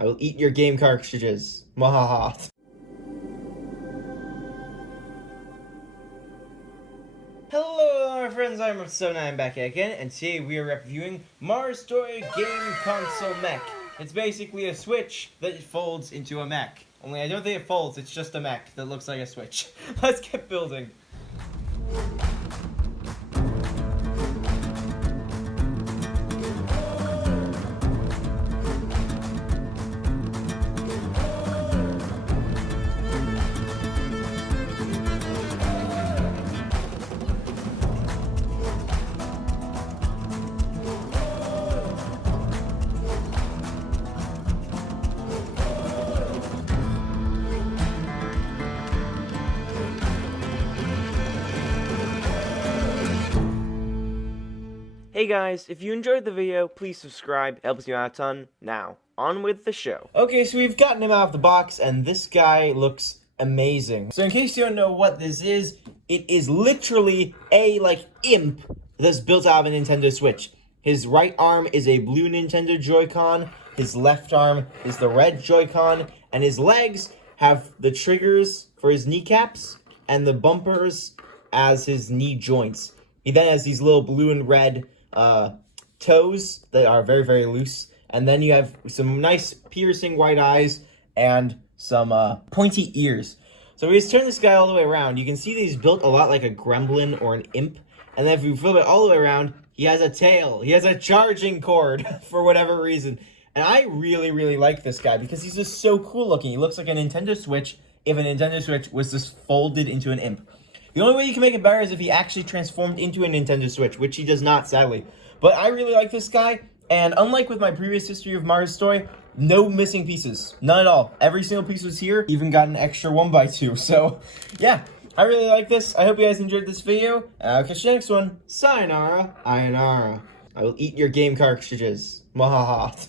I will eat your game cartridges. Mwahaha. Hello, my friends. I'm Marstoy, back again, and today we are reviewing Marstoy Game Console Mech. It's basically a Switch that folds into a mech. Only I don't think it folds, it's just a mech that looks like a Switch. Let's get building. Hey guys, if you enjoyed the video, please subscribe, it helps me out a ton. Now, on with the show. Okay, so we've gotten him out of the box, and this guy looks amazing. So in case you don't know what this is, it is literally a, imp that's built out of a Nintendo Switch. His right arm is a blue Nintendo Joy-Con, his left arm is the red Joy-Con, and his legs have the triggers for his kneecaps and the bumpers as his knee joints. He then has these little blue and red toes that are very, very loose. And then you have some nice piercing white eyes and some pointy ears. So if we just turn this guy all the way around, you can see that he's built a lot like a gremlin or an imp. And then if we flip it all the way around, he has a tail. He has a charging cord for whatever reason. And I really, really like this guy because he's just so cool looking. He looks like a Nintendo Switch if a Nintendo Switch was just folded into an imp. The only way you can make it better is if he actually transformed into a Nintendo Switch, which he does not, sadly. But I really like this guy, and unlike with my previous history of Marstoy, no missing pieces. None at all. Every single piece was here, even got an extra 1x2. So, yeah, I really like this. I hope you guys enjoyed this video, and I'll catch you next one. Sayonara, Ayonara. I will eat your game cartridges. Mwahaha.